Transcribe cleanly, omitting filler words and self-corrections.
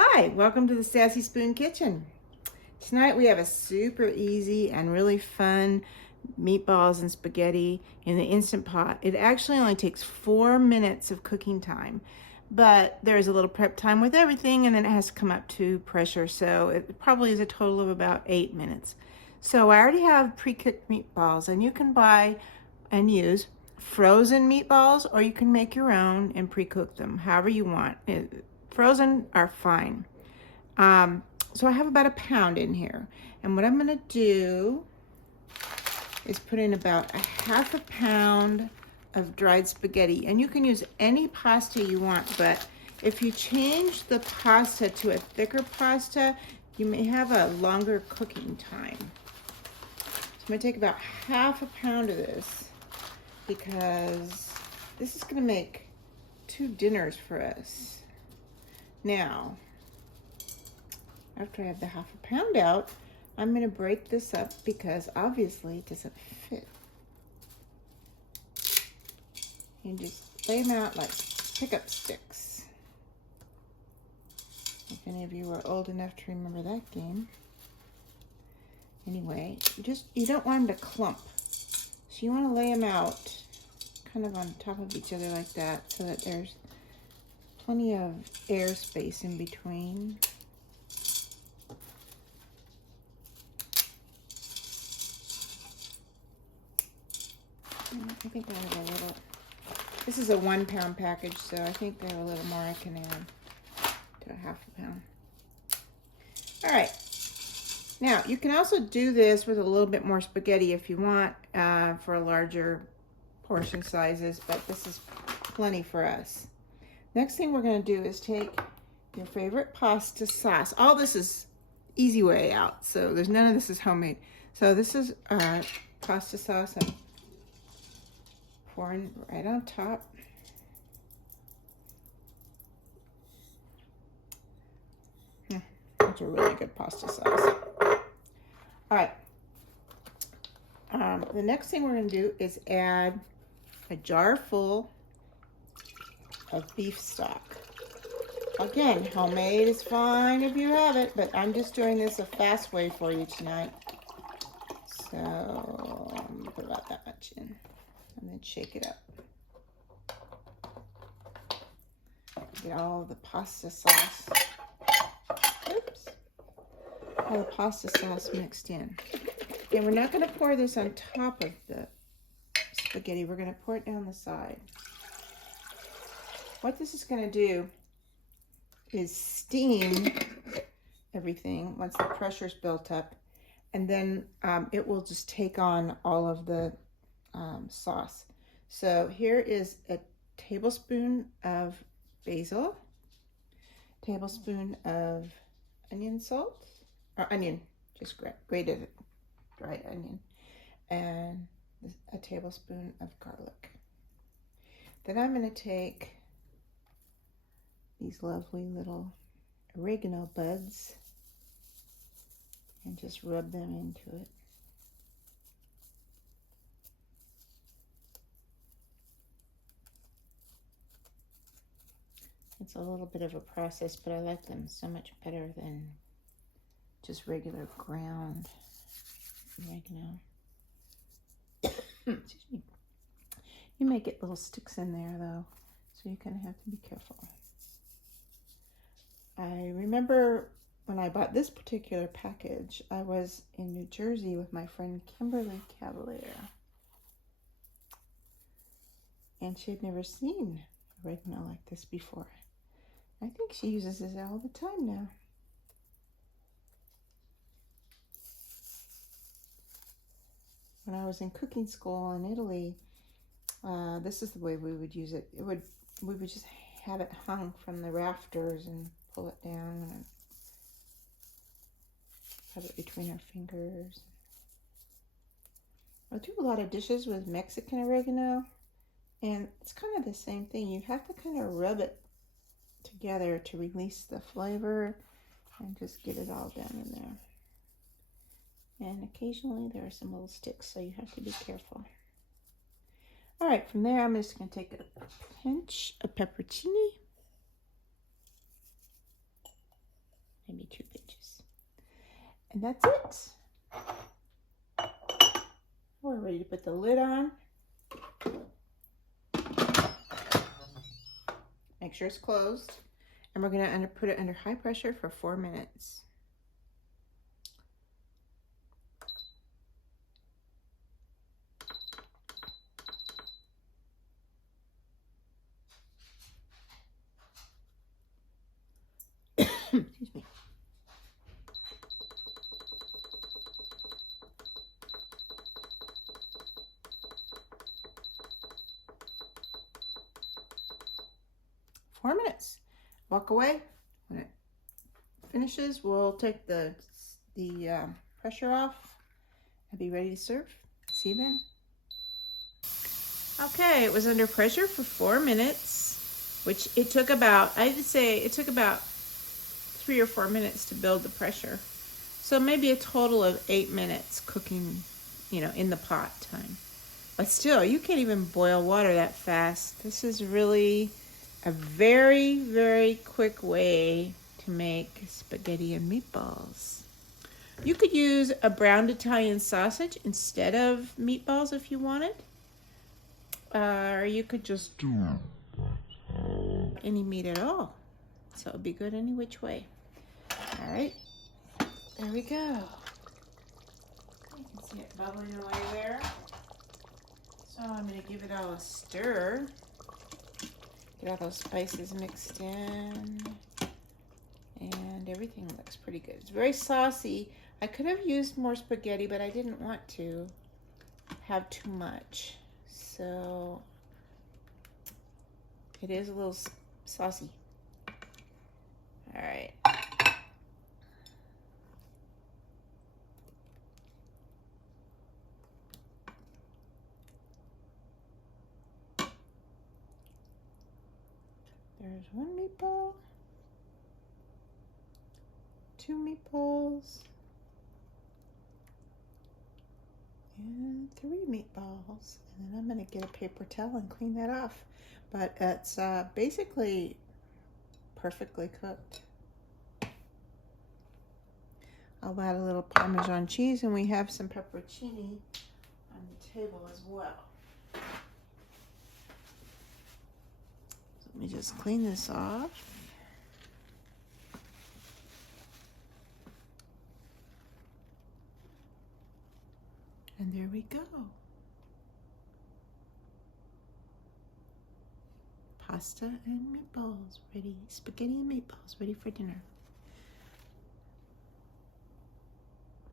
Hi, welcome to the Sassy Spoon Kitchen. Tonight we have a super easy and really fun meatballs and spaghetti in the Instant Pot. It actually only takes 4 minutes of cooking time, but there's a little prep time with everything, and then it has to come up to pressure, so it probably is a total of about 8 minutes. So I already have pre-cooked meatballs, and you can buy and use frozen meatballs, or you can make your own and pre-cook them however you want. Frozen are fine. So I have about a pound in here, and what I'm going to do is put in about a half a pound of dried spaghetti, and you can use any pasta you want, but if you change the pasta to a thicker pasta, you may have a longer cooking time. So I'm going to take about half a pound of this because this is going to make 2 dinners for us. Now, after I have the half a pound out, I'm going to break this up because obviously it doesn't fit. You just lay them out like pickup sticks. If any of you are old enough to remember that game. Anyway, you don't want them to clump. So you want to lay them out kind of on top of each other like that so that there's plenty of air space in between. I think I have a little, this is a 1 pound package, so I think I have a little more I can add to a half a pound. All right, now you can also do this with a little bit more spaghetti if you want for larger portion sizes, but this is plenty for us. Next thing we're going to do is take your favorite pasta sauce. All this is easy way out, so there's none of this is homemade. So this is pasta sauce. I'm pouring right on top. That's a really good pasta sauce. All right. The next thing we're going to do is add a jar full of beef stock. Again, homemade is fine if you have it, but I'm just doing this a fast way for you tonight. So I'm going to put about that much in and then shake it up. Get all the pasta sauce. Oops. All the pasta sauce mixed in. And we're not going to pour this on top of the spaghetti. We're going to pour it down the side. What this is going to do is steam everything once the pressure's built up, and then it will just take on all of the sauce. So here is a tablespoon of basil, tablespoon of onion salt, or onion, just grated dried onion, and a tablespoon of garlic. Then I'm going to take these lovely little oregano buds and just rub them into it. It's a little bit of a process, but I like them so much better than just regular ground oregano. Excuse me. You may get little sticks in there though, so you kind of have to be careful. I remember when I bought this particular package, I was in New Jersey with my friend Kimberly Cavalier, and she had never seen oregano like this before. I think she uses this all the time now. When I was in cooking school in Italy, this is the way we would use it. We would just have it hung from the rafters and pull it down and have it between our fingers. I do a lot of dishes with Mexican oregano, and it's kind of the same thing. You have to kind of rub it together to release the flavor and just get it all down in there. And occasionally there are some little sticks, so you have to be careful. All right, from there I'm just going to take a pinch of pepperoni. maybe 2 pages. And that's it. We're ready to put the lid on. Make sure it's closed. And we're going to put it under high pressure for 4 minutes. Excuse me. Four minutes. Walk away. When it finishes, we'll take the pressure off and be ready to serve. See you then. Okay, it was under pressure for 4 minutes, which it took about, I would say it took about 3 or 4 minutes to build the pressure. So maybe a total of 8 minutes cooking, you know, in the pot time. But still, you can't even boil water that fast. This is really a very, very quick way to make spaghetti and meatballs. You could use a browned Italian sausage instead of meatballs if you wanted. Or you could just do any meat at all. So it'd be good any which way. All right, there we go. You can see it bubbling away there. So I'm gonna give it all a stir. Get all those spices mixed in. And everything looks pretty good. It's very saucy. I could have used more spaghetti, but I didn't want to have too much. So it is a little saucy. All right. There's 1 meatball, 2 meatballs, and 3 meatballs. And then I'm going to get a paper towel and clean that off. But it's basically perfectly cooked. I'll add a little Parmesan cheese, and we have some pepperoncini on the table as well. So let me just clean this off. And there we go. Pasta and meatballs ready. Spaghetti and meatballs ready for dinner.